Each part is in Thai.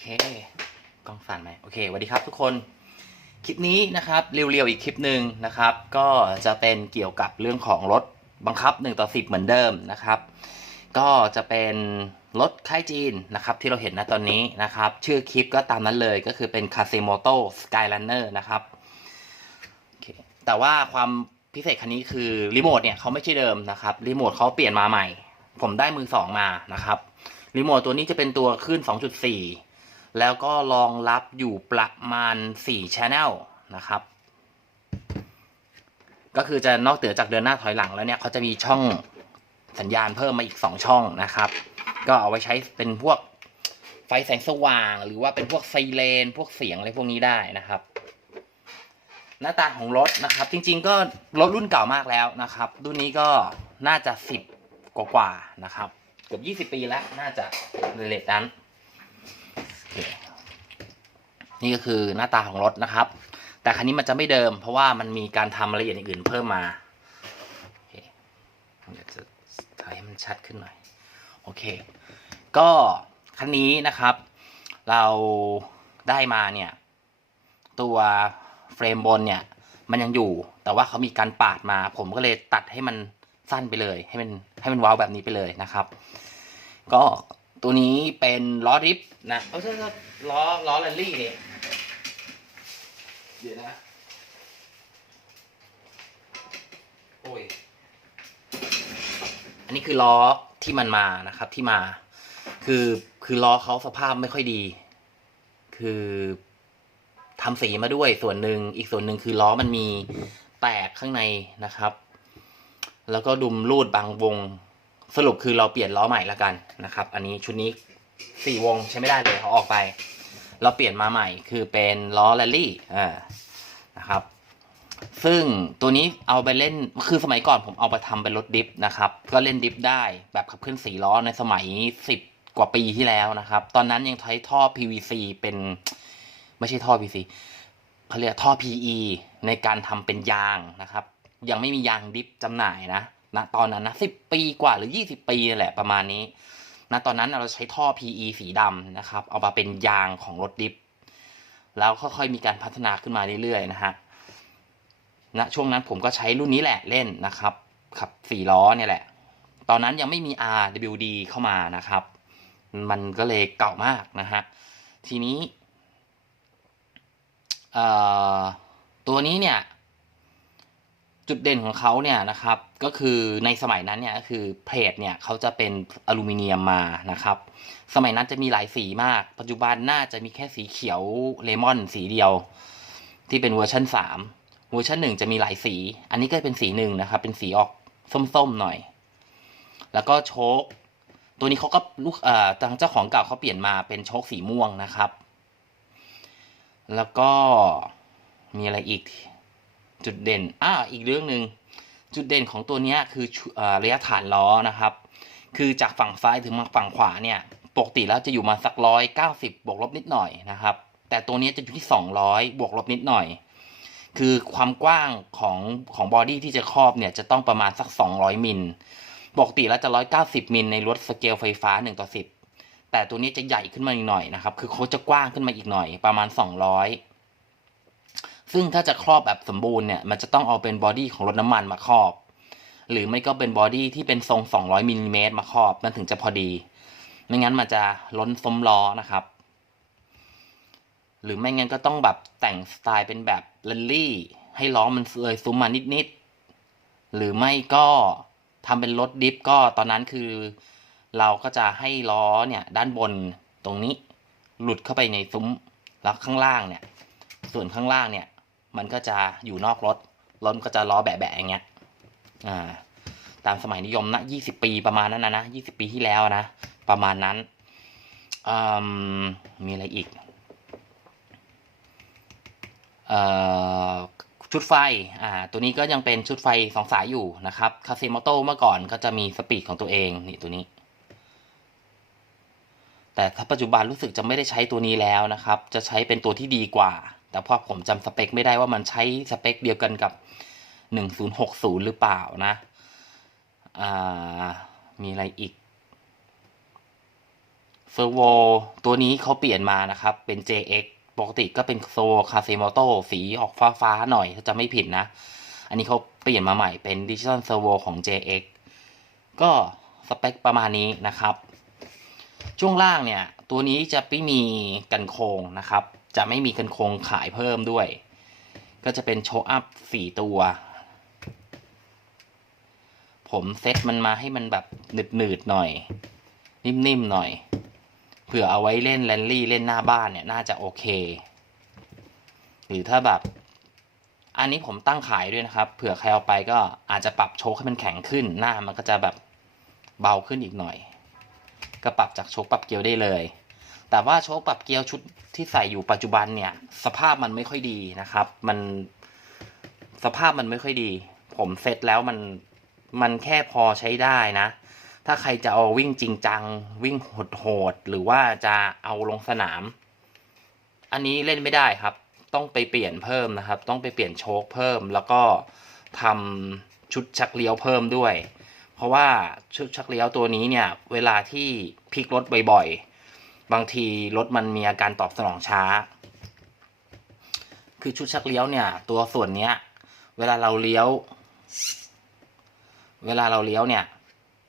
เคกล้องสั่นไหมโอเคสวัสดีครับทุกคนคลิปนี้นะครับเรียวๆอีกคลิปหนึ่งนะครับ ก็จะเป็นเกี่ยวกับเรื่องของรถบังคับ 1 ต่อ 10 เหมือนเดิมนะครับ ก็จะเป็นรถค่ายจีนนะครับที่เราเห็นนะตอนนี้นะครับ ชื่อคลิปก็ตามนั้นเลยก็คือเป็น c a s e m o t o Skyliner นะครับโอเคแต่ว่าความพิเศษคันนี้คือรีโมทเนี่ยเขาไม่ใช่เดิมนะครับรีโมทเขาเปลี่ยนมาใหม่ ผมได้มือสองมานะครับรีโมทตัวนี้จะเป็นตัวขึ้น 2.4 แล้วก็รองรับอยู่ประมาณ4 Channel นะครับ ก็คือจะนอกเหนือจากเดินหน้าถอยหลังแล้วเนี่ยเขาจะมีช่องสัญญาณเพิ่มมาอีก 2 ช่องนะครับ ก็เอาไว้ใช้เป็นพวกไฟแสงสว่าง หรือว่าเป็นพวกไซเรนพวกเสียงอะไรพวกนี้ได้นะครับ หน้าตาของรถนะครับ จริง ๆ ก็รถรุ่นเก่ามากแล้วนะครับ รุ่นนี้ก็น่าจะ 10 กว่าๆนะครับเกือบ20 ปีแล้วน่าจะเลทนั้น นี่ก็คือหน้าตาของรถนะครับ แต่คันนี้มันจะไม่เดิม เพราะว่ามันมีการทำรายละเอียดอย่างอื่นเพิ่มมาโอเคเดี๋ยวจะถ่ายให้มันชัดขึ้นหน่อย โอเค ก็คันนี้นะครับ เราได้มาเนี่ย ตัวเฟรมบนเนี่ย มันยังอยู่ แต่ว่าเขามีการปาดมา ผมก็เลยตัดให้มันสั้นไปเลย ให้มันให้มันว้าวแบบนี้ไปเลยนะครับ ก็ ตัวนี้เป็นล้อดริฟต์นะเออใช่ๆล้อล้อแรลลี่เนี่ยเดี๋ยวนะ โอ้ย อันนี้คือล้อที่มันมานะครับที่มา คือคือล้อเขาสภาพไม่ค่อยดี คือทำสีมาด้วยส่วนหนึ่งอีกส่วนหนึ่งคือล้อมันมีแตกข้างในนะครับ แล้วก็ดุมรูดบางวง สรุปคือเราเปลี่ยนล้อใหม่ละกันนะครับ อันนี้ชุดนี้สี่วงใช้ไม่ได้เลยเขาออกไป เราเปลี่ยนมาใหม่คือเป็นล้อแรลลี่อ่านะครับ ซึ่งตัวนี้เอาไปเล่นคือสมัยก่อนผมเอาไปทำเป็นรถดิฟนะครับ ก็เล่นดิฟได้แบบขับเคลื่อนสี่ล้อในสมัยสิบกว่าปีที่แล้วนะครับ ตอนนั้นยังใช้ท่อ PVC เป็นไม่ใช่ท่อ PVC เขาเรียกท่อ PE ในการทำเป็นยางนะครับ ยังไม่มียางดิฟจำหน่ายนะ นะตอนนั้นนะสิบปีกว่าหรือยี่สิบปีนั่แหละประมาณนี้นะตอนนั้นเราใช้ท่อ PE สีดำนะครับ เอามาเป็นยางของรถดิฟแล้วค่อยๆมีการพัฒนาขึ้นมาเรื่อยๆนะฮะณช่วงนั้นผมก็ใช้รุ่นนี้แหละเล่นนะครับ ขับสี่ล้อเนี่ยแหละ ตอนนั้นยังไม่มี RWD เข้ามานะครับ มันก็เลยเก่ามากนะฮะ ทีนี้เอ่อตัวนี้เนี่ย จุดเด่นของเขาเนี่ยนะครับ ก็คือในสมัยนั้นเนี่ยก็คือเพลทเนี่ยเขาจะเป็นอลูมิเนียมมานะครับ สมัยนั้นจะมีหลายสีมาก ปัจจุบันน่าจะมีแค่สีเขียวเลมอนสีเดียว ที่เป็นเวอร์ชันสามเวอร์ชันหนึ่งจะมีหลายสี อันนี้ก็เป็นสีหนึ่งนะครับ เป็นสีออกส้มๆหน่อย แล้วก็โชคตัวนี้เขาก็ลูกเอ่อทางเจ้าของเก่าเขาเปลี่ยนมาเป็นโชคสีม่วงนะครับ แล้วก็มีอะไรอีก จุดเด่นอ่าอีกเรื่องหนึ่งจุดเด่นของตัวนี้คืออระยะฐานล้อนะครับ คือจากฝั่งซ้ายถึงฝั่งขวาเนี่ยปกติแล้วจะอยู่มาสักร้อยเก้าสิบบวกลบนิดหน่อยนะครับ แต่ตัวนี้จะอยู่ที่สองร้อยบวกลบนิดหน่อย คือความกว้างของของบอดี้ที่จะครอบเนี่ยจะต้องประมาณสักสองร้อยมิลปกติแล้วจะร้อยเก้าสิบมิลในรถสเกลไฟฟ้าหนึ่งต่อสิบแต่ตัวนี้จะใหญ่ขึ้นมาอีกหน่อยนะครับ คือเขาจะกว้างขึ้นมาอีกหน่อยประมาณสองร้อย ซึ่งถ้าจะครอบแบบสมบูรณ์เนี่ยมันจะต้องเอาเป็นบอดี้ของรถน้ำมันมาครอบ หรือไม่ก็เป็นบอดี้ที่เป็นทรง 200มิลลิเมตรมาครอบมันถึงจะพอดี ไม่งั้นมันจะล้นซุ้มล้อนะครับ หรือไม่งั้นก็ต้องแบบแต่งสไตล์เป็นแบบแรลลี่ ให้ล้อมันเลยซุ้มมานิดๆหรือไม่ก็ทำเป็นรถดิฟก็ตอนนั้นคือ เราก็จะให้ล้อเนี่ยด้านบนตรงนี้ หลุดเข้าไปในซุ้มแล้วข้างล่างเนี่ย ส่วนข้างล่างเนี่ย มันก็จะอยู่นอกรถ รถก็จะล้อแบะๆอย่างเงี้ยอ่าตามสมัยนิยมนะยี่สิบปีประมาณนั้นนะนะยี่สิบปีที่แล้วนะ ประมาณนั้นอืมมีอะไรอีกเอ่อชุดไฟ อ่า ตัวนี้ก็ยังเป็นชุดไฟสองสายอยู่นะครับคาเซมโตเมื่อก่อนก็จะมีสปีดของตัวเอง นี่ตัวนี้ แต่ปัจจุบันรู้สึกจะไม่ได้ใช้ตัวนี้แล้วนะครับ จะใช้เป็นตัวที่ดีกว่า แต่พอผมจำสเปคไม่ได้ว่ามันใช้สเปคเดียวกันกับ 1060 หรือเปล่านะอ่ามีอะไรอีกเซอร์โวตัวนี้เขาเปลี่ยนมานะครับ เป็น JX ปกติก็เป็นโซคาเซโมโตสีออกฟ้าๆหน่อยถ้าจะไม่ผิดนะ อันนี้เขาเปลี่ยนมาใหม่เป็นดิจิ t a ลเซอร์โวของ JX ก็สเปคประมาณนี้นะครับ ช่วงล่างเนี่ย ตัวนี้จะไม่มีกันโครงนะครับ จะไม่มีกันโครงขายเพิ่มด้วย ก็จะเป็นโชว์อัพสี่ตัว ผมเซตมันมาให้มันแบบหนืดๆหน่อย นิ่มๆหน่อย เผื่อเอาไว้เล่นแรนลี่เล่นหน้าบ้านเนี่ย น่าจะโอเค หรือถ้าแบบ อันนี้ผมตั้งขายด้วยนะครับ เผื่อใครเอาไปก็อาจจะปรับโชคให้มันแข็งขึ้นหน้ามันก็จะแบบเบาขึ้นอีกหน่อย ก็ปรับจากโชคปรับเกียวได้เลย แต่ว่าโชคปรับเกียวชุดที่ใส่อยู่ปัจจุบันเนี่ย สภาพมันไม่ค่อยดีนะครับ มันสภาพมันไม่ค่อยดี ผมเซตแล้วมันมันแค่พอใช้ได้นะ ถ้าใครจะเอาวิ่งจริงจัง วิ่งโหดๆหรือว่าจะเอาลงสนาม อันนี้เล่นไม่ได้ครับ ต้องไปเปลี่ยนเพิ่มนะครับ ต้องไปเปลี่ยนโชคเพิ่ม แล้วก็ทำชุดชักเลี้ยวเพิ่มด้วย เพราะว่าชุดชักเลี้ยวตัวนี้เนี่ย เวลาที่พลิกรถบ่อยๆ บางทีรถมันมีอาการตอบสนองช้า คือชุดชักเลี้ยวเนี่ย ตัวส่วนเนี้ย เวลาเราเลี้ยว เวลาเราเลี้ยวเนี่ย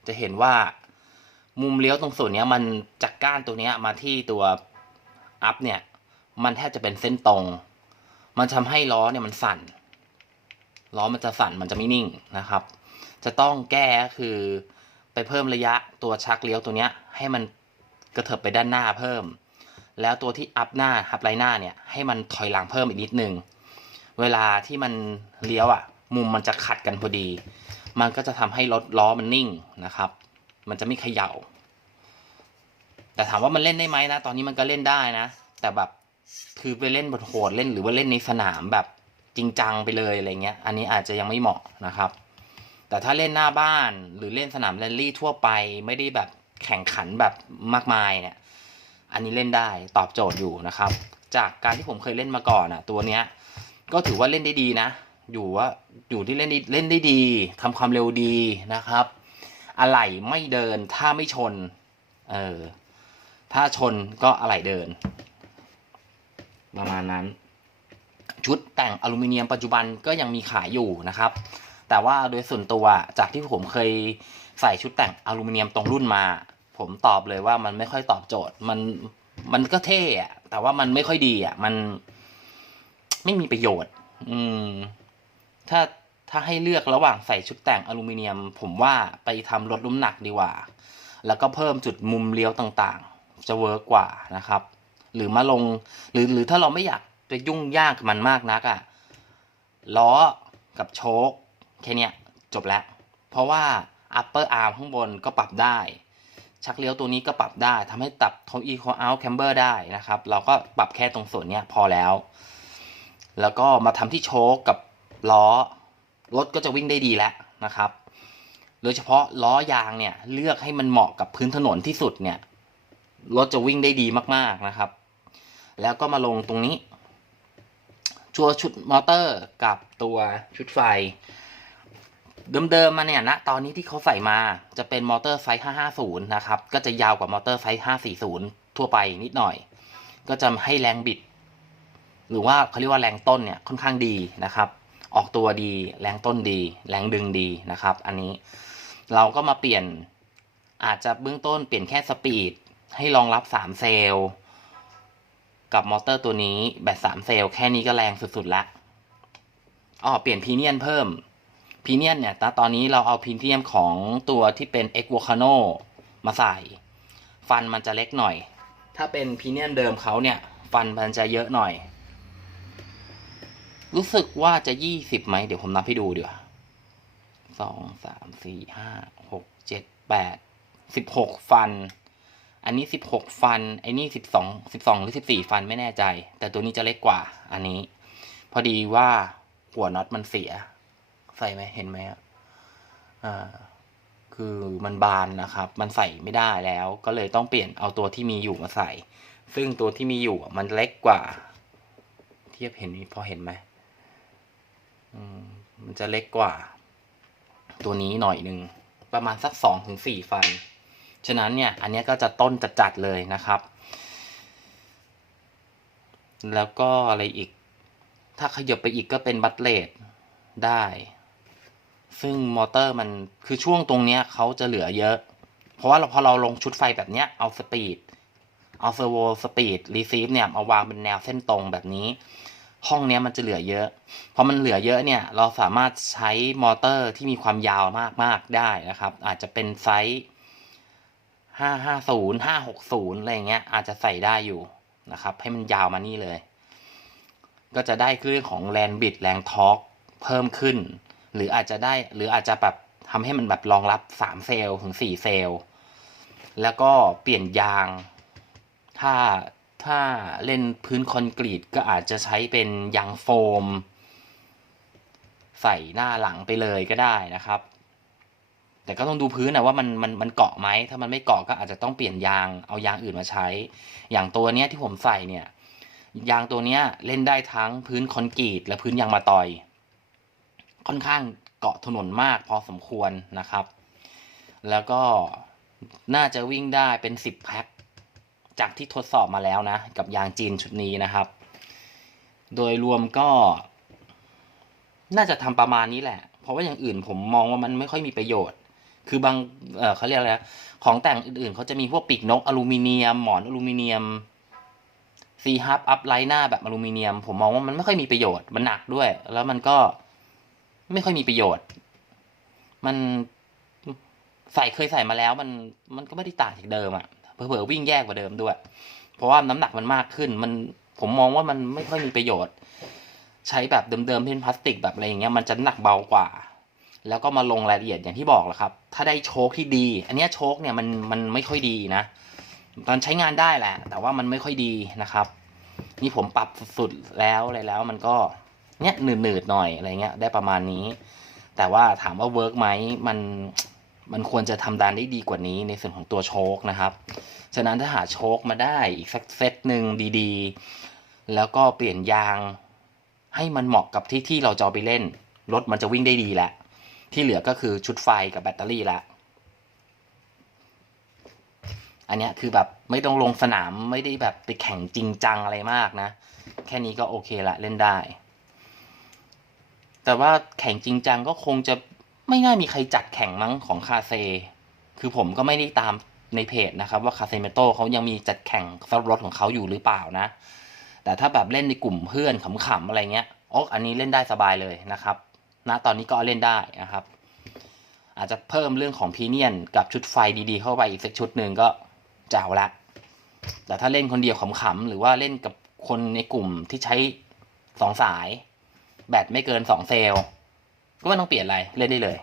จะเห็นว่ามุมเลี้ยวตรงส่วนเนี้ย มันจากก้านตัวเนี้ยมาที่ตัวอัพเนี่ย มันแทบจะเป็นเส้นตรง มันทำให้ล้อเนี่ยมันสั่น ล้อมันจะสั่นมันจะไม่นิ่งนะครับ จะต้องแก้คือไปเพิ่มระยะตัวชักเลี้ยวตัวเนี้ย ให้มัน กระเถิบไปด้านหน้าเพิ่ม แล้วตัวที่อัพหน้าฮับไลหน้าเนี่ยให้มันถอยหลังเพิ่มอีกนิดนึง เวลาที่มันเลี้ยวอะ มุมมันจะขัดกันพอดี มันก็จะทำให้รถล้อมันนิ่งนะครับ มันจะไม่เขย่า แต่ถามว่ามันเล่นได้ไหมนะ ตอนนี้มันก็เล่นได้นะ แต่แบบคือไปเล่นบทโหดเล่นหรือว่าเล่นในสนามแบบจริงจังไปเลยอะไรเงี้ย อันนี้อาจจะยังไม่เหมาะนะครับ แต่ถ้าเล่นหน้าบ้านหรือเล่นสนามแรลลี่ทั่วไปไม่ได้แบบ แข่งขันแบบมากมายเนี่ย อันนี้เล่นได้ตอบโจทย์อยู่นะครับ จากการที่ผมเคยเล่นมาก่อนอะตัวเนี้ยก็ถือว่าเล่นได้ดีนะ อยู่ว่าอยู่ที่เล่นได้เล่นได้ดีทำความเร็วดีนะครับ อะไหล่ไม่เดินถ้าไม่ชน เออถ้าชนก็อะไหล่เดิน ประมาณนั้น ชุดแต่งอลูมิเนียมปัจจุบันก็ยังมีขายอยู่นะครับ แต่ว่าโดยส่วนตัวจากที่ผมเคยใส่ชุดแต่งอลูมิเนียมตรงรุ่นมา ผมตอบเลยว่ามันไม่ค่อยตอบโจทย์ มันมันก็เท่อะแต่ว่ามันไม่ค่อยดีอะมันไม่มีประโยชน์ อืม ถ้าถ้าให้เลือกระหว่างใส่ชุดแต่งอลูมิเนียม ผมว่าไปทำลดน้ำหนักดีกว่า แล้วก็เพิ่มจุดมุมเลี้ยวต่างๆ จะเวิร์กกว่านะครับ หรือมาลง หรือหรือถ้าเราไม่อยากจะยุ่งยากกับมันมากนักอะล้อกับโชคแค่เนี้ยจบแล้ว เพราะว่า upper arm ข้างบนก็ปรับได้ ชักเลี้ยวตัวนี้ก็ปรับได้ทำให้ตับเขา equal out camber ได้นะครับ เราก็ปรับแค่ตรงส่วนนี้พอแล้ว แล้วก็มาทำที่โชคกับล้อรถก็จะวิ่งได้ดีแล้วนะครับ โดยเฉพาะล้อยางเนี่ยเลือกให้มันเหมาะกับพื้นถนนที่สุดเนี่ยรถจะวิ่งได้ดีมากๆนะครับ แล้วก็มาลงตรงนี้ชัวชุดมอเตอร์กับตัวชุดไฟ เดิมๆมาเนี่ยนะตอนนี้ที่เขาใส่มาจะเป็นมอเตอร์ไซส์ 550 นะครับ ก็จะยาวกว่ามอเตอร์ไซส์ 540 ทั่วไปนิดหน่อย ก็จะให้แรงบิด หรือว่าเขาเรียกว่าแรงต้นเนี่ยค่อนข้างดีนะครับ ออกตัวดีแรงต้นดี แรงดึงดีนะครับ อันนี้เราก็มาเปลี่ยนอาจจะเบื้องต้นเปลี่ยนแค่สปีดให้รองรับ 3 เซลล์กับมอเตอร์ตัวนี้แบต3เซลล์แค่นี้ก็แรงสุดๆล้วอ๋อเปลี่ยนพีเนียนเพิ่ม พีเนียนเนี่ยตตอนนี้เราเอาพีเนียนของตัวที่เป็น e q u o c a n o มาใส่ ฟันมันจะเล็กหน่อย ถ้าเป็นพีเนียนเดิมเขาเนี่ย ฟันมันจะเยอะหน่อย รู้สึกว่าจะยี่สิบไหมเดี๋ยวผมนับให้ดูดีกว่าสองสามสี่ห้าหกเจ็ดแปดสิบหกฟัน อันนี้สิบหกฟันไอ้นี่สิบสองสิบสองหรือสิบสี่ฟันไม่แน่ใจ แต่ตัวนี้จะเล็กกว่า อันนี้ พอดีว่าหัวน็อตมันเสีย ใส่ไหมเห็นไหมอะอ่าคือมันบานนะครับ มันใส่ไม่ได้แล้วก็เลยต้องเปลี่ยนเอาตัวที่มีอยู่มาใส่ ซึ่งตัวที่มีอยู่มันเล็กกว่า เทียบเห็นพอเห็นไหมอืมมันจะเล็กกว่า ตัวนี้หน่อยหนึ่งประมาณสักสองถึงสี่ฟัน ฉะนั้นเนี่ย อันนี้ก็จะต้นจัดๆเลยนะครับ แล้วก็อะไรอีก ถ้าขยับไปอีกก็เป็นบัตเลดได้ ซึ่งมอเตอร์มันคือช่วงตรงเนี้ยเขาจะเหลือเยอะ เพราะว่าเราพอเราลงชุดไฟแบบเนี้ยเอาสปีดเอาเซอร์โวสปีดรีซีฟเนี่ยมาวางเป็นแนวเส้นตรงแบบนี้ ห้องเนี้ยมันจะเหลือเยอะพอมันเหลือเยอะเนี่ยเราสามารถใช้มอเตอร์ที่มีความยาวมากๆได้นะครับ อาจจะเป็นไซส์ห้าห้าศูนย์ห้าหกศูนย์อะไรเงี้ยอาจจะใส่ได้อยู่นะครับ ให้มันยาวมานี่เลย ก็จะได้เรื่องของแรงบิดแรงทอร์กเพิ่มขึ้น หรืออาจจะได้หรืออาจจะแบบทำให้มันแบบรองรับสามเซลล์ถึงสี่เซลล์แล้วก็เปลี่ยนยาง ถ้าถ้าเล่นพื้นคอนกรีตก็อาจจะใช้เป็นยางโฟม ใส่หน้าหลังไปเลยก็ได้นะครับ แต่ก็ต้องดูพื้นนะว่ามันมันมันเกาะไหมถ้ามันไม่เกาะก็อาจจะต้องเปลี่ยนยางเอายางอื่นมาใช้ อย่างตัวเนี้ยที่ผมใส่เนี่ยยางตัวเนี้ยเล่นได้ทั้งพื้นคอนกรีตและพื้นยางมาตอย ค่อนข้างเกาะถนนมากพอสมควรนะครับ แล้วก็น่าจะวิ่งได้เป็นสิบแพ็คจากที่ทดสอบมาแล้วนะ กับยางจีนชุดนี้นะครับ โดยรวมก็ น่าจะทำประมาณนี้แหละ เพราะว่าอย่างอื่นผมมองว่ามันไม่ค่อยมีประโยชน์ คือบางเเขาเรียกอะไรของแต่งอื่นๆเขาจะมีพวกปีกนกอลูมิเนียม หมอนอลูมิเนียมซีฮับอัพไลท์หน้าแบบอลูมิเนียม ผมมองว่ามันไม่ค่อยมีประโยชน์ มันหนักด้วย แล้วมันก็ ไม่ค่อยมีประโยชน์ มันใส่เคยใส่มาแล้ว มันมันก็ไม่ได้ต่างจากเดิมอะเผลอๆวิ่งแยกกว่าเดิมด้วย เพราะว่าน้ำหนักมันมากขึ้น มันผมมองว่ามันไม่ค่อยมีประโยชน์ ใช้แบบเดิมๆเป็นพลาสติกแบบอะไรอย่างเงี้ยมันจะหนักเบากว่า แล้วก็มาลงรายละเอียดอย่างที่บอกแหละครับ ถ้าได้โชคที่ดี อันนี้โชคเนี่ยมันมันไม่ค่อยดีนะ ตอนใช้งานได้แหละ แต่ว่ามันไม่ค่อยดีนะครับ นี่ผมปรับสุดๆแล้วอะไรแล้วมันก็ เนี้ยหนืดๆหน่อยอะไรเงี้ยได้ประมาณนี้ แต่ว่าถามว่าเวิร์กไหมมันมันควรจะทำดานได้ดีกว่านี้ในส่วนของตัวโชคนะครับ ฉะนั้นถ้าหาโชคมาได้อีกสักเซตหนึ่งดีๆ แล้วก็เปลี่ยนยางให้มันเหมาะกับที่ที่เราจะไปเล่น รถมันจะวิ่งได้ดีแหละที่เหลือก็คือชุดไฟกับแบตเตอรี่ละอันนี้คือแบบไม่ต้องลงสนามไม่ได้แบบไปแข่งจริงจังอะไรมากนะ แค่นี้ก็โอเคละเล่นได้ แต่ว่าแข่งจริงจังก็คงจะไม่น่ามีใครจัดแข่งมั้งของคาเซ คือผมก็ไม่ได้ตามในเพจนะครับ ว่าคาเซเมโตเขายังมีจัดแข่งสำหรับรถของเขาอยู่หรือเปล่านะ แต่ถ้าแบบเล่นในกลุ่มเพื่อนขำๆอะไรเงี้ยโอ้อันนี้เล่นได้สบายเลยนะครับณตอนนี้ก็เล่นได้นะครับ อาจจะเพิ่มเรื่องของพีเนียนกับชุดไฟดีๆ เข้าไปอีกสักชุดหนึ่งก็เจ๋วละ แต่ถ้าเล่นคนเดียวขำๆหรือว่าเล่นกับคนในกลุ่มที่ใช้สองสาย แบตไม่เกินสองเซลล์ก็ไม่ต้องเปลี่ยนอะไรเล่นได้เลย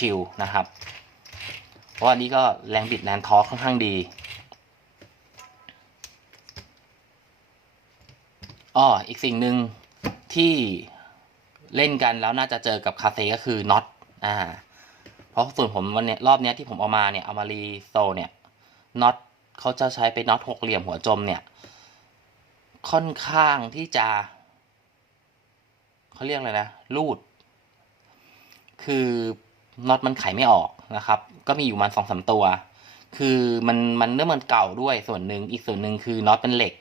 ชิวๆนะครับ เพราะอันนี้ก็แรงบิดแรงทอร์คค่อนข้างดีอ้ออีกสิ่งหนึ่งที่เล่นกันแล้วน่าจะเจอกับคาเฟ่ก็คือน็อตอ่าเพราะส่วนผมวันเนี้ยรอบเนี้ยที่ผมเอามาเนี่ยเอามารีโซเนี่ยน็อตเขาจะใช้เป็นน็อตหกเหลี่ยมหัวจมเนี่ย ค่อนข้างที่จะ เขาเรียกอะไรนะรูด คือน็อตมันไขไม่ออกนะครับ ก็มีอยู่มันสองสามตัว คือมันมันเนื่องมันเก่าด้วยส่วนหนึ่งอีกส่วนหนึ่งคือน็อตเป็นเหล็ก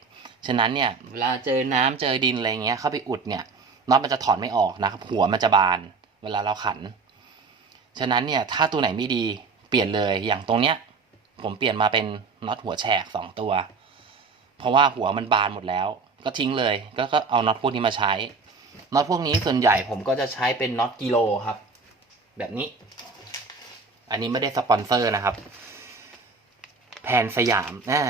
ฉะนั้นเนี่ยเวลาเจอน้ำเจอดินอะไรเงี้ยเข้าไปอุดเนี่ยน็อตมันจะถอนไม่ออกนะครับ หัวมันจะบาน เวลาเราขัน ฉะนั้นเนี่ยถ้าตัวไหนไม่ดีเปลี่ยนเลยอย่างตรงเนี้ย ผมเปลี่ยนมาเป็นน็อตหัวแฉกสองตัว เพราะว่าหัวมันบานหมดแล้ว ก็ทิ้งเลย ก็ก็เอาน็อตพวกนี้มาใช้ น็อตพวกนี้ส่วนใหญ่ผมก็จะใช้เป็นน็อตกิโลครับ แบบนี้ อันนี้ไม่ได้สปอนเซอร์นะครับ แผ่นสยามอ่า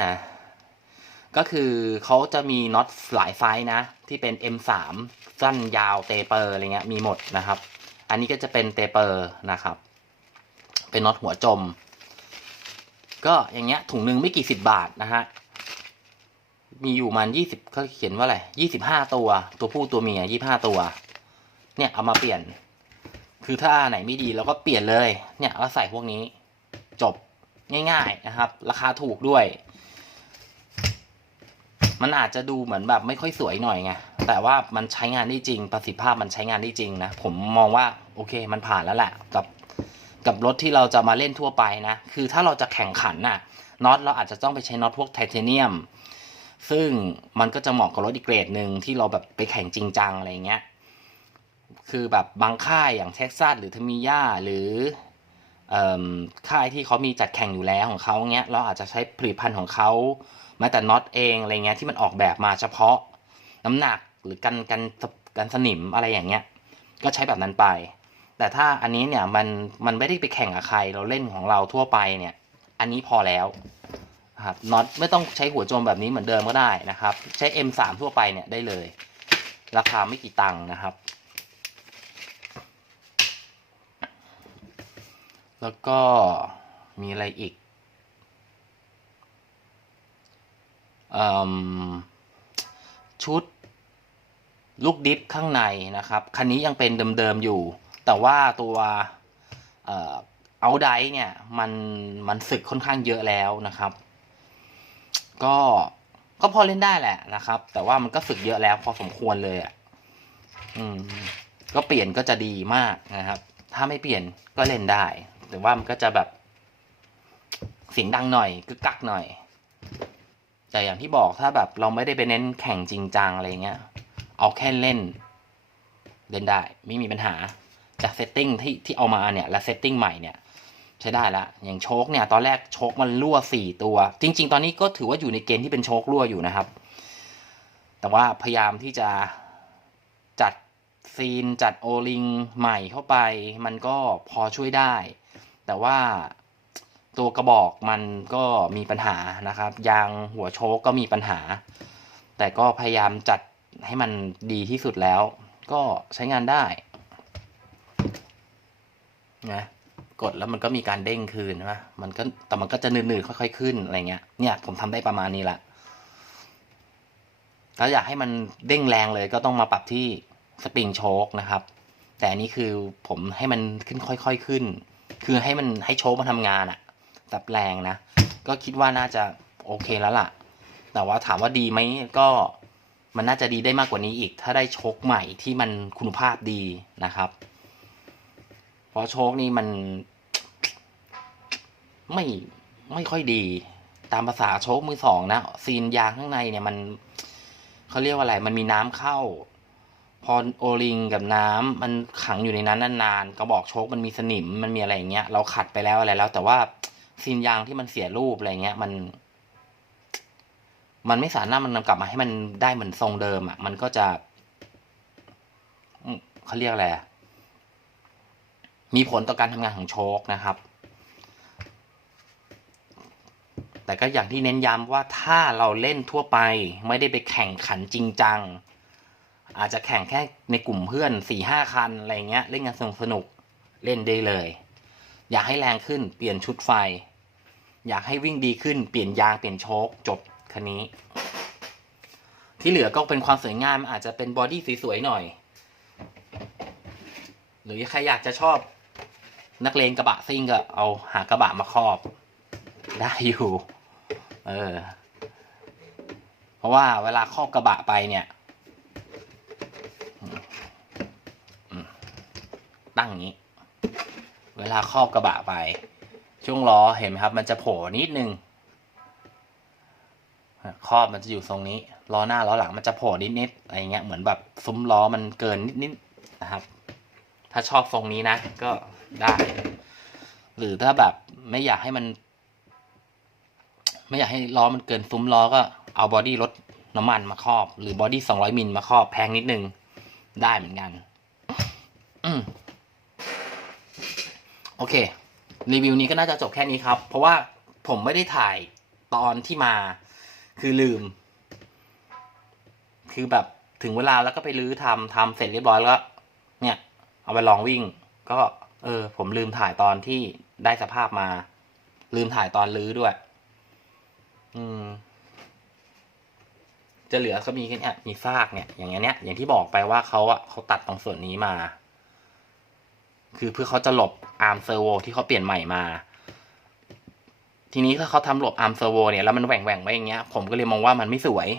ก็คือเขาจะมีน็อตหลายไซส์นะ ที่เป็น M3 สั้นยาวเตเปอร์อะไรเงี้ยมีหมดนะครับ อันนี้ก็จะเป็นเตเปอร์นะครับ เป็นน็อตหัวจม ก็อย่างเงี้ยถุงหนึ่งไม่กี่สิบบาทนะฮะ มีอยู่มันยี่สิบเขาเขียนว่าอะไรยี่สิบห้าตัว ตัวผู้ตัวเมียยี่ห้าตัว เนี่ยเอามาเปลี่ยน คือถ้าไหนไม่ดีเราก็เปลี่ยนเลย เนี่ยเราใส่พวกนี้จบง่าย ๆนะครับ ราคาถูกด้วย มันอาจจะดูเหมือนแบบไม่ค่อยสวยหน่อยไงแต่ว่ามันใช้งานได้จริง ประสิทธิภาพมันใช้งานได้จริงนะ ผมมองว่าโอเคมันผ่านแล้วแหละกับกับรถที่เราจะมาเล่นทั่วไปนะ คือถ้าเราจะแข่งขันน่ะน็อตเราอาจจะต้องไปใช้น็อตพวกไทเทเนียม ซึ่งมันก็จะเหมาะกับรถอีกเกรดหนึ่งที่เราแบบไปแข่งจริงจังอะไรเงี้ย คือแบบบางค่ายอย่างเท็กซัสหรือทมิยาหรือค่ายที่เขามีจัดแข่งอยู่แล้วของเขาเงี้ย เราอาจจะใช้ผลิตภัณฑ์ของเขาแม้แต่น็อตเองอะไรเงี้ยที่มันออกแบบมาเฉพาะน้ำหนักหรือกันกันกันสนิมอะไรอย่างเงี้ย ก็ใช้แบบนั้นไป แต่ถ้าอันนี้เนี่ยมันมันไม่ได้ไปแข่งกับใคร เราเล่นของเราทั่วไปเนี่ย อันนี้พอแล้ว ครับน็อตไม่ต้องใช้หัวโจมแบบนี้เหมือนเดิมก็ได้นะครับ ใช้ M3 ทั่วไปเนี่ยได้เลย ราคาไม่กี่ตังค์นะครับ แล้วก็มีอะไรอีกอชุดลูกดิฟข้างในนะครับ คันนี้ยังเป็นเดิมๆอยู่ แต่ว่าตัวเอ่อเอาไดเนี่ยมันมันสึกค่อนข้างเยอะแล้วนะครับ ก็ก็พอเล่นได้แหละนะครับ แต่ว่ามันก็สึกเยอะแล้วพอสมควรเลยอะอืม ก็เปลี่ยนก็จะดีมากนะครับ ถ้าไม่เปลี่ยนก็เล่นได้ แต่ว่ามันก็จะแบบเสียงดังหน่อยกึกกักหน่อย แต่อย่างที่บอกถ้าแบบเราไม่ได้ไปเน้นแข่งจริงจังอะไรเงี้ย เอาแค่เล่น เล่นได้ ไม่มีปัญหาจากเซตติ้งที่ที่เอามาเนี่ย และเซตติ้งใหม่เนี่ย ใช้ได้ละอย่างโชคเนี่ยตอนแรกโชคมันรั่วสี่ตัว จริง ๆ ตอนนี้ก็ถือว่าอยู่ในเกณฑ์ที่เป็นโชครั่วอยู่นะครับ แต่ว่าพยายามที่จะจัดซีนจัดโอลิงใหม่เข้าไป มันก็พอช่วยได้ แต่ว่าตัวกระบอกมันก็มีปัญหานะครับ ยางหัวโชคก็มีปัญหา แต่ก็พยายามจัดให้มันดีที่สุดแล้ว ก็ใช้งานได้นะ กดแล้วมันก็มีการเด้งคืนใช่ไหมมันก็แต่มันก็จะหนืดๆค่อยๆขึ้นอะไรเงี้ย เนี่ยผมทำได้ประมาณนี้ละถ้าอยากให้มันเด้งแรงเลยก็ต้องมาปรับที่สปริงโชคนะครับ แต่นี้คือผมให้มันขึ้นค่อยๆขึ้น คือให้มันให้โชคมาทำงานอะแบบแรงนะ ก็คิดว่าน่าจะโอเคแล้วล่ะ แต่ว่าถามว่าดีไหมก็มันน่าจะดีได้มากกว่านี้อีก ถ้าได้โชคใหม่ที่มันคุณภาพดีนะครับ เพราะโชคนี่มัน ไม่ไม่ค่อยดี ตามภาษาโชคมือสองนะซีนยางข้างในเนี่ยมันเขาเรียกว่าอะไร มันมีน้ำเข้า พอโอลิงกับน้ำมันขังอยู่ในนั้นนานๆกระบอกโชคมันมีสนิมมันมีอะไรอย่างเงี้ยเราขัดไปแล้วอะไรแล้ว แต่ว่าซีนยางที่มันเสียรูปอะไรเงี้ยมัน มันไม่สามารถมันนำกลับมาให้มันได้เหมือนทรงเดิมอะมันก็จะเขาเรียกอะไรมีผลต่อการทำงานของโชคนะครับ แต่ก็อย่างที่เน้นย้ำว่าถ้าเราเล่นทั่วไปไม่ได้ไปแข่งขันจริงจัง อาจจะแข่งแค่ในกลุ่มเพื่อนสี่ห้าคันอะไรเงี้ยเล่นกันสนุกสนุกเล่นได้เลย อยากให้แรงขึ้นเปลี่ยนชุดไฟ อยากให้วิ่งดีขึ้นเปลี่ยนยางเปลี่ยนโชคจบคันนี้ ที่เหลือก็เป็นความสวยงามอาจจะเป็นบอดี้สวยๆหน่อย หรือใครอยากจะชอบนักเลงกระบะซิ่งก็เอาหากระบะมาครอบ ได้อยู่ เออ เพราะว่าเวลาครอบกระบะไปเนี่ย ตั้งนี้ เวลาครอบกระบะไป ช่วงล้อเห็นไหมครับ มันจะโผล่นิดนึงครอบมันจะอยู่ตรงนี้ล้อหน้าล้อหลังมันจะโผล่นิดๆอะไรเงี้ยเหมือนแบบซุ้มล้อมันเกินนิดๆนะครับ ถ้าชอบทรงนี้นะ ก็ได้ หรือถ้าแบบไม่อยากให้มัน ไม่อยากให้ล้อมันเกินซุ้มล้อก็เอาบอดี้รถน้ำมันมาครอบ หรือบอดี้สองร้อยมิลมาครอบแพงนิดนึง ได้เหมือนกัน อืมโอเค รีวิวนี้ก็น่าจะจบแค่นี้ครับ เพราะว่าผมไม่ได้ถ่ายตอนที่มา คือลืม คือแบบถึงเวลาแล้วก็ไปรื้อทำทำเสร็จเรียบร้อยแล้วเนี่ย เอาไปลองวิ่ง ก็ เออ ผมลืมถ่ายตอนที่ได้สภาพมา ลืมถ่ายตอนรื้อด้วย อืม จะเหลือก็มีแค่นี้มีซากเนี่ย อย่างเงี้ยเนี้ยอย่างที่บอกไปว่าเขาอะเขาตัดตรงส่วนนี้มา คือเพื่อเขาจะหลบอาร์มเซอร์โวที่เขาเปลี่ยนใหม่มา ทีนี้ถ้าเขาทำหลบอาร์มเซอร์โวเนี่ยแล้วมันแหว่งแหว่งไว้อย่างเงี้ย ผมก็เลยมองว่ามันไม่สวย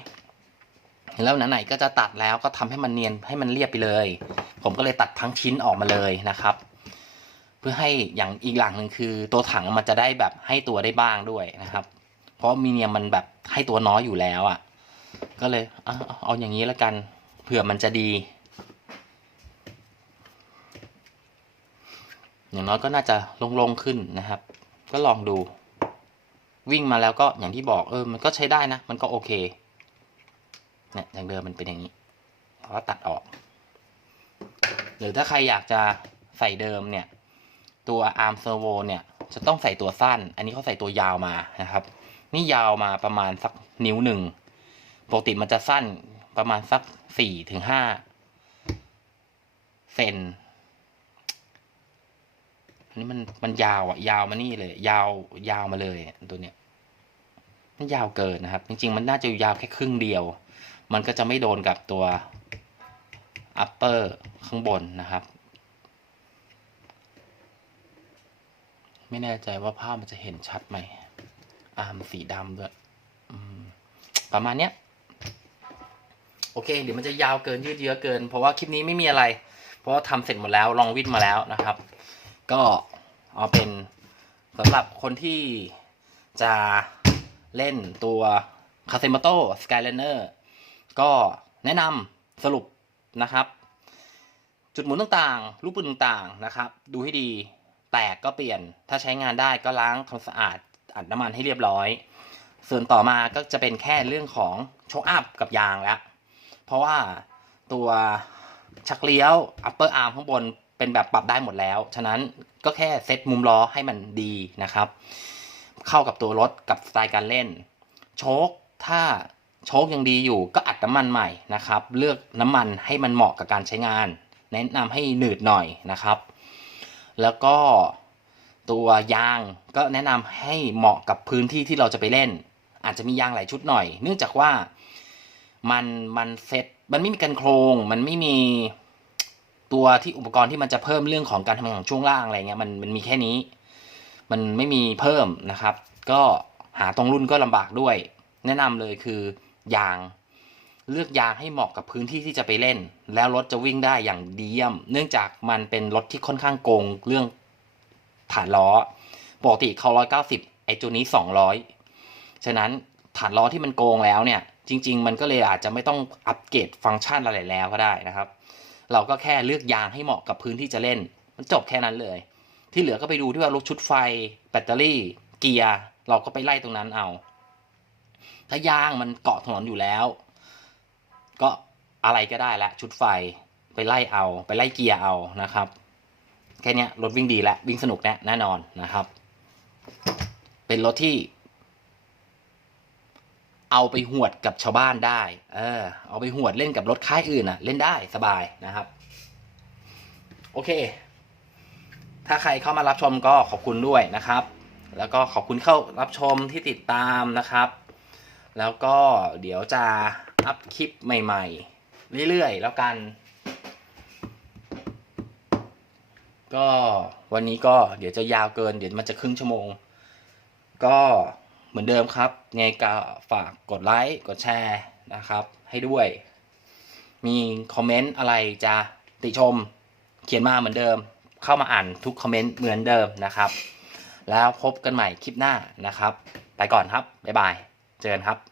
แล้วไหนๆก็จะตัดแล้วก็ทำให้มันเนียนให้มันเรียบไปเลย ผมก็เลยตัดทั้งชิ้นออกมาเลยนะครับเพื่อให้อย่างอีกหลังหนึ่งคือตัวถังมันจะได้แบบให้ตัวได้บ้างด้วยนะครับ เพราะมีเนียมมันแบบให้ตัวน้อยอยู่แล้วอะ่ะ ก็เลยเอาเอาอย่างนี้แล้วกัน เผื่อมันจะดี อย่างน้อยก็น่าจะโล่งๆขึ้นนะครับ ก็ลองดู วิ่งมาแล้วก็อย่างที่บอกเออ มันก็ใช้ได้นะ มันก็โอเคเนี่ยอย่างเดิมมันเป็นอย่างนี้เราก็ตัดออก หรือถ้าใครอยากจะใส่เดิมเนี่ย ตัว arm servo เนี่ย จะต้องใส่ตัวสั้น อันนี้เขาใส่ตัวยาวมานะครับ นี่ยาวมาประมาณสักนิ้วหนึ่งปกติมันจะสั้นประมาณสักสี่ถึงห้าเซนอันนี้มันมันยาวอะ ยาวมานี่เลย ยาวยาวมาเลยตัวเนี้ยมันยาวเกินนะครับ จริง ๆ มันน่าจะยาวแค่ครึ่งเดียว มันก็จะไม่โดนกับตัว upper ข้างบนนะครับ ไม่แน่ใจว่าภาพมันจะเห็นชัดไหม อาร์มสีดำด้วยประมาณเนี้ย โอเค เดี๋ยวมันจะยาวเกินยืดเยื้อเกิน เพราะว่าคลิปนี้ไม่มีอะไร เพราะว่าทำเสร็จหมดแล้วลองวิ่งมาแล้วนะครับ ก็เอาเป็นสำหรับคนที่จะเล่นตัว c a s e m o t o Skyliner ก็แนะนำสรุปนะครับ จุดหมุนต่างๆ รูปปืนต่างๆนะครับ ดูให้ดีแตกก็เปลี่ยนถ้าใช้งานได้ก็ล้างทำสะอาด อัดน้ำมันให้เรียบร้อย ส่วนต่อมาก็จะเป็นแค่เรื่องของโชคอัพกับยางแล้ว เพราะว่าตัวชักเลี้ยว upper arm ข้างบนเป็นแบบปรับได้หมดแล้ว ฉะนั้นก็แค่เซตมุมล้อให้มันดีนะครับ เข้ากับตัวรถกับสไตล์การเล่น โชคถ้าโชคยังดีอยู่ก็อัดน้ำมันใหม่นะครับ เลือกน้ำมันให้มันเหมาะกับการใช้งาน แนะนำให้หนืดหน่อยนะครับ แล้วก็ ตัวยางก็แนะนำให้เหมาะกับพื้นที่ที่เราจะไปเล่น อาจจะมียางหลายชุดหน่อย เนื่องจากว่ามันมันเซ็ตมันไม่มีกันโครง มันไม่มีตัวที่อุปกรณ์ที่มันจะเพิ่มเรื่องของการทำงานของช่วงล่างอะไรเงี้ยมันมันมีแค่นี้ มันไม่มีเพิ่มนะครับ ก็หาตรงรุ่นก็ลำบากด้วย แนะนำเลยคือยางเลือกยางให้เหมาะกับพื้นที่ที่จะไปเล่น แล้วรถจะวิ่งได้อย่างดีเยี่ยม เนื่องจากมันเป็นรถที่ค่อนข้างโกงเรื่อง ฐานล้อปกติเขาร้อยเก้าสิบไอ้ตัวนี้สองร้อยฉะนั้นฐานล้อที่มันโกงแล้วเนี่ย จริง ๆ มันก็เลยอาจจะไม่ต้องอัปเกรดฟังก์ชันอะไรแล้วก็ได้นะครับ เราก็แค่เลือกยางให้เหมาะกับพื้นที่จะเล่น มันจบแค่นั้นเลย ที่เหลือก็ไปดูที่ว่ารถชุดไฟ แบตเตอรี่ เกียร์เราก็ไปไล่ตรงนั้นเอา ถ้ายางมันเกาะถนนอยู่แล้ว ก็อะไรก็ได้ละชุดไฟไปไล่เอา ไปไล่เกียร์เอานะครับ แค่นี้รถวิ่งดีและวิ่งสนุกแน่แน่นอนนะครับ เป็นรถที่ เอาไปหวดกับชาวบ้านได้ เออ เอาไปหวดเล่นกับรถค่ายอื่นอะ เล่นได้สบายนะครับ โอเค ถ้าใครเข้ามารับชมก็ขอบคุณด้วยนะครับ แล้วก็ขอบคุณเข้ารับชมที่ติดตามนะครับ แล้วก็เดี๋ยวจะอัพคลิปใหม่ ๆ เรื่อยๆ แล้วกัน ก็วันนี้ก็เดี๋ยวจะยาวเกิน เดี๋ยวมันจะครึ่งชั่วโมง ก็เหมือนเดิมครับไงก็ฝากกดไลค์กดแชร์นะครับ ให้ด้วย มีคอมเมนต์อะไรจะติชมเขียนมาเหมือนเดิม เข้ามาอ่านทุกคอมเมนต์เหมือนเดิมนะครับ แล้วพบกันใหม่คลิปหน้านะครับ ไปก่อนครับ บ๊ายบาย เจอกันครับ